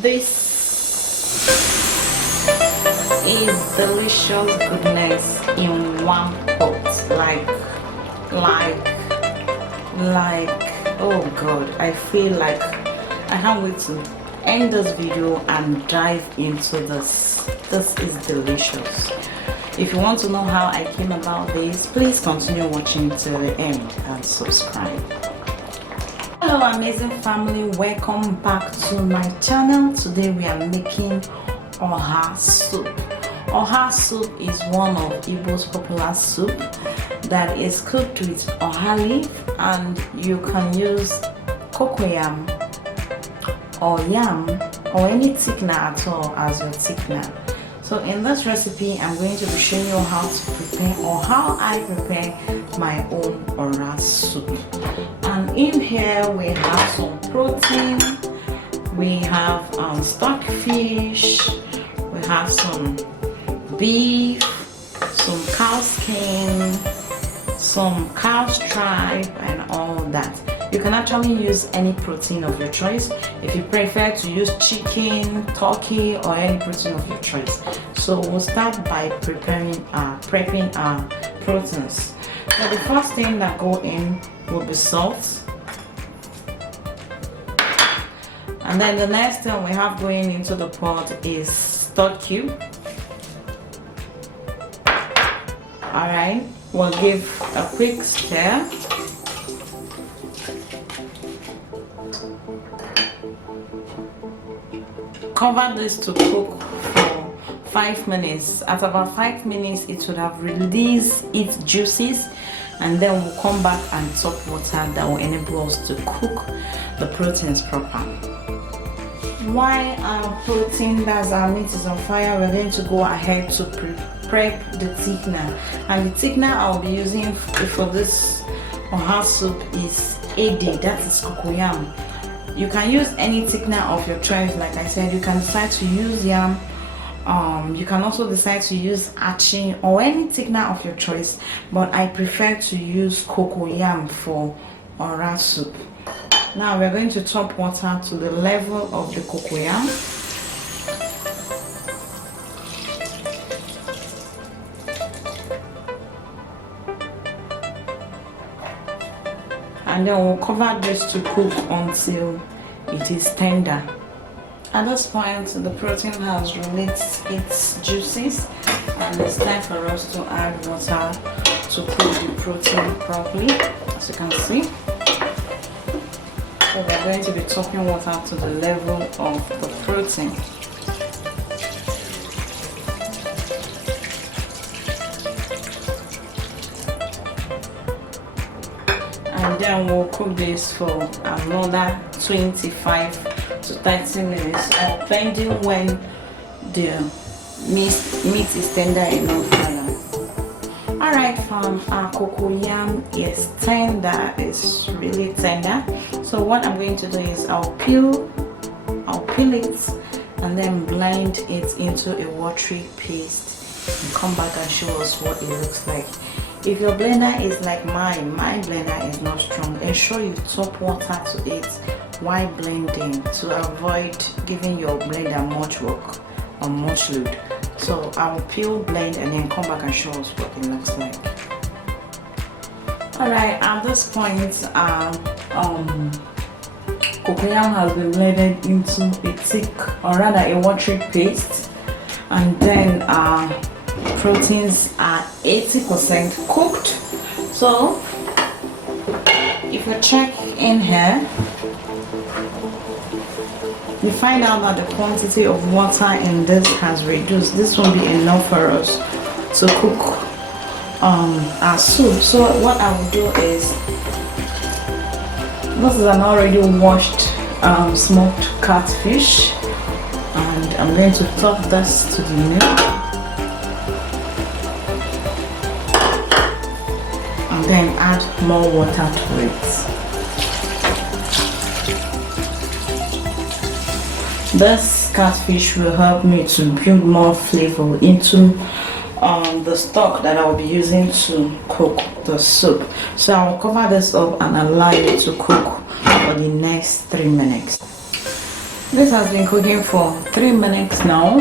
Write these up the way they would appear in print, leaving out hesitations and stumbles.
This is delicious goodness in one pot. Oh god, I feel like I can't wait to end this video and dive into this. This is delicious. If you want to know how I came about this, please continue watching till the end and subscribe. Hello amazing family, welcome back to my channel. Today we are making Oha soup. Oha soup is one of Igbo's popular soup that is cooked with Oha leaf, and you can use cocoa yam or yam or any thickener at all as your thickener. So in this recipe I'm going to be showing you how to prepare or how I prepare my own Oha soup. And in here we have some protein, we have stock fish, we have some beef, some cow skin, some cow stripe and all that. You can actually use any protein of your choice if you prefer to use chicken, turkey or any protein of your choice. So we'll start by prepping our proteins. So the first thing that go in will be salt, and then the next thing we have going into the pot is stock cube. Alright, we'll give a quick stir. Cover this to cook for 5 minutes. At about 5 minutes it would have released its juices, and then we'll come back and top water that will enable us to cook the proteins proper. While our protein, that's our meat, is on fire, we're going to go ahead to prep the thickener. And the thickener I'll be using for this Oha soup is AD, that is cocoyam. You can use any thickener of your choice. Like I said, you can decide to use yam, you can also decide to use achi or any thickener of your choice, but I prefer to use cocoyam for Oha soup. Now we're going to top water to the level of the cocoyam. And then we'll cover this to cook until it is tender. At this point the protein has released its juices, and it's time for us to add water to cook the protein properly, as you can see. So we're going to be topping water to the level of the protein. And then we'll cook this for another 25 to 30 minutes, depending when the meat is tender enough. Alright fam, our cocoyam is tender, it's really tender. So what I'm going to do is I'll peel it and then blend it into a watery paste and come back and show us what it looks like. If your blender is like my blender is not strong, ensure you top water to it while blending to avoid giving your blender much work or much load. So I'll peel, blend and then come back and show us what it looks like. Alright, at this point cocoyam has been blended into a thick, or rather a watery paste, and then proteins are 80% cooked. So if you check in here, you find out that the quantity of water in this has reduced. This won't be enough for us to cook our soup. So what I will do is, this is an already washed smoked catfish, and I'm going to top this to the milk and then add more water to it. This catfish will help me to bring more flavor into the stock that I will be using to cook the soup. So I will cover this up and allow it to cook for the next 3 minutes. This has been cooking for 3 minutes now,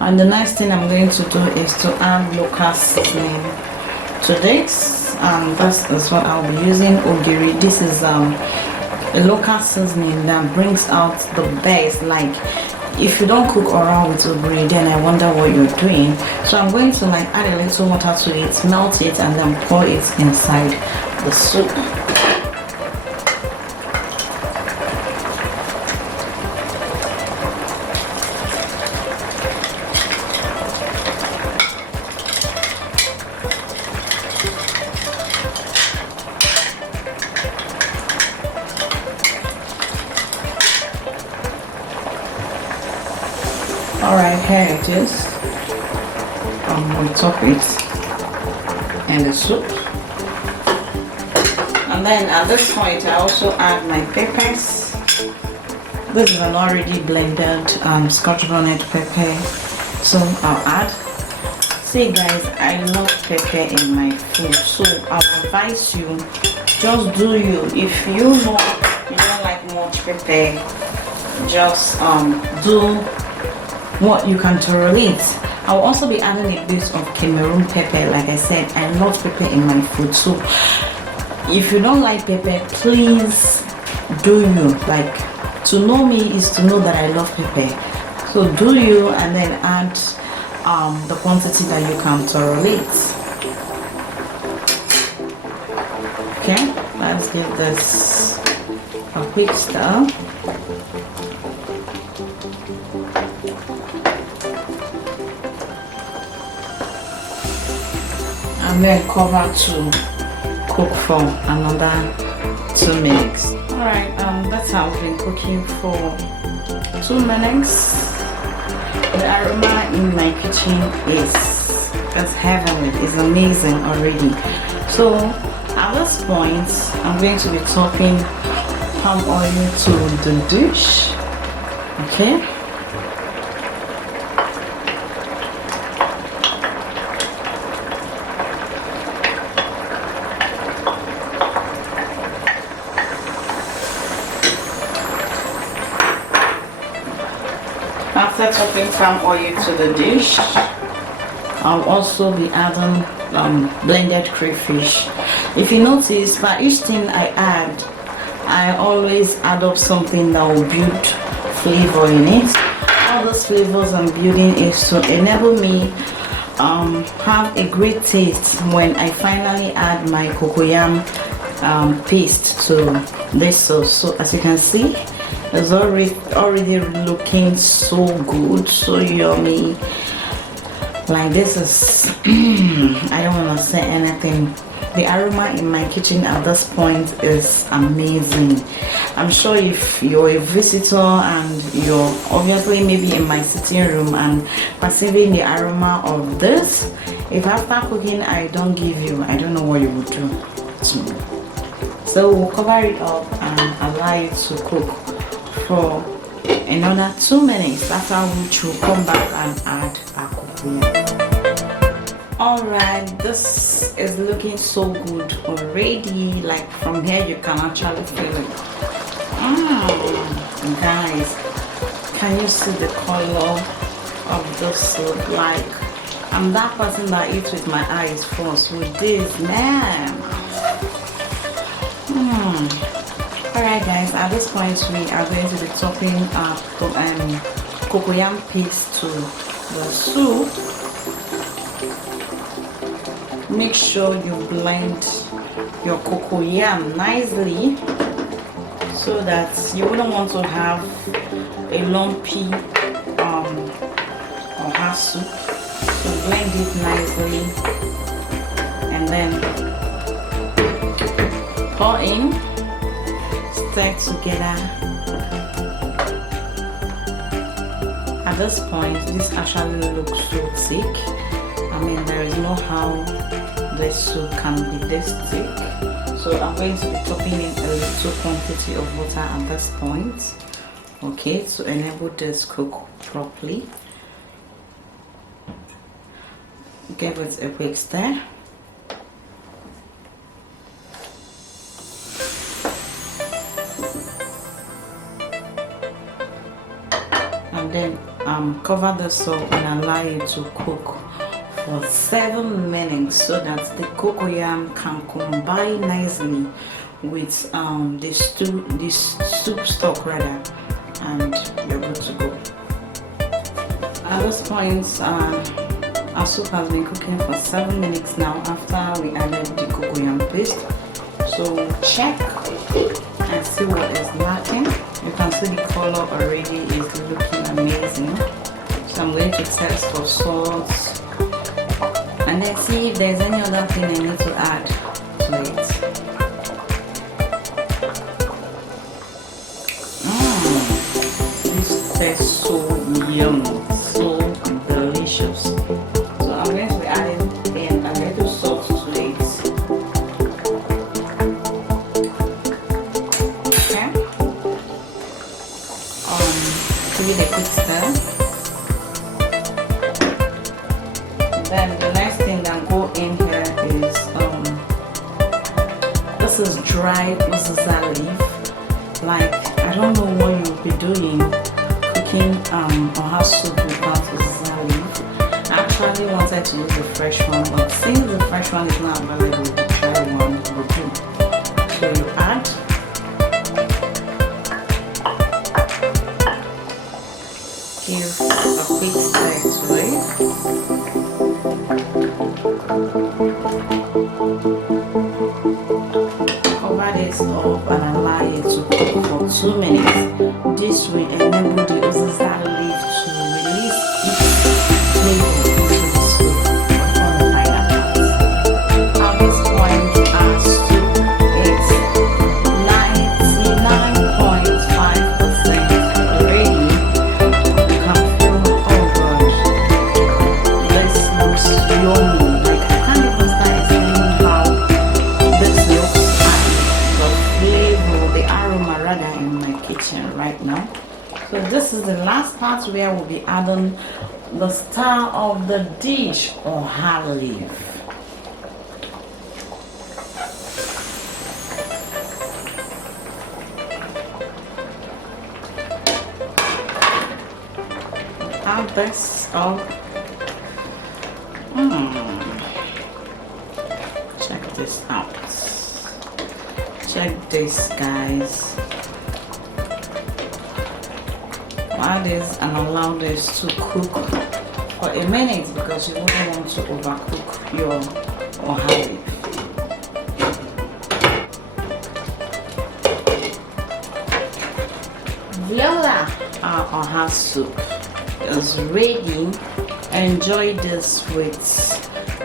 and the next thing I'm going to do is to add local seasoning to this, and this is what I'll be using. Ogiri. This is a local seasoning that brings out the best. Like, if you don't cook around with ogiri, then I wonder what you're doing. So I'm going to like add a little water to it, melt it, and then pour it inside the soup. Alright, here it is. On top it and the soup. And then at this point I also add my peppers. This is an already blended scotch bonnet pepper, so I'll add. See guys, I love pepper in my food, so I'll advise you, just do you. If you know you don't like much pepper, just do what you can tolerate. I'll also be adding a bit of Cameroon pepper. Like I said, I love pepper in my food, so if you don't like pepper, please do you. Like, to know me is to know that I love pepper, so do you, and then add the quantity that you can tolerate. Okay, let's give this a quick stir. And then cover to cook for another 2 minutes. Alright, that's how I've been cooking for 2 minutes. The aroma in my kitchen is heavenly, it's amazing already. So at this point, I'm going to be topping palm oil to the dish. Okay. After topping palm oil to the dish, I'll also be adding blended crayfish. If you notice, for each thing I add, I always add up something that will build flavor in it. All those flavors I'm building is to enable me have a great taste when I finally add my cocoyam paste to this sauce. So as you can see, it's already looking so good, so yummy. Like, this is I don't want to say anything. The aroma in my kitchen at this point is amazing. I'm sure if you're a visitor and you're obviously maybe in my sitting room and perceiving the aroma of this, if after cooking I don't give you, I don't know what you would do to me. So we'll cover it up and allow it to cook for another 2 minutes, after which we'll come back and add our cocoyam. Alright, this is looking so good already. Like, from here you can actually feel it. Guys, can you see the color of this soup? Like, I'm that person that eats with my eyes first with this, man. Alright guys, at this point we are going to be topping cocoyam paste to the soup. Make sure you blend your cocoyam nicely so that you wouldn't want to have a lumpy Oha soup. So blend it nicely and then pour in, stir together. At this point, this actually looks so thick. I mean, there is no how this soup can be this thick. So I'm going to be topping in a little quantity of water at this point, okay, to enable this cook properly. Give it a quick stir. and then cover the salt and allow it to cook for 7 minutes so that the cocoyam can combine nicely with the soup stock rather, and you're good to go. At this point, our soup has been cooking for 7 minutes now after we added the cocoyam paste. So check and see what is lacking. You can see the color already is looking amazing. So I'm going to test for salt and then see if there's any other thing I need to add to it. This tastes so yummy, so delicious. So I'm going to be adding in a little salt to it. Okay. Give it a quick stir. Then the next thing that go in here is this is dry Uziza leaf. Like, I don't know what you'll be doing cooking Oha soup without Uziza leaf. I actually wanted to use the fresh one, but since the fresh one is not available, the dry one will do. So you add, give a quick stir to it. Cover this up and allow it to cook for 2 minutes. This will enable the Uziza leaf to release its flavor into the soup on the pineapple. At this point, our soup is 99.5% ready. You can feel, oh god, this looks yummy. Like, I can't even start explaining how this looks and the flavor, the aroma rather, in my kitchen right now. So this is the last part where we'll be adding the star of the dish, Oha leaf. Add this up. Check this out. Check this, guys. Add this and allow this to cook for a minute because you wouldn't want to overcook your Oha leaf. Voila! Our Oha soup is ready. Enjoy this with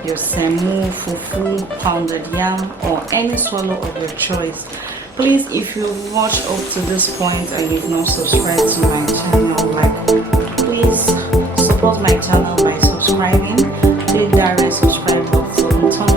your semo, fufu, pounded yam, or any swallow of your choice. Please, if you've watched up to this point and you've not subscribed to my channel, please support my channel by subscribing. Click that red subscribe button, turn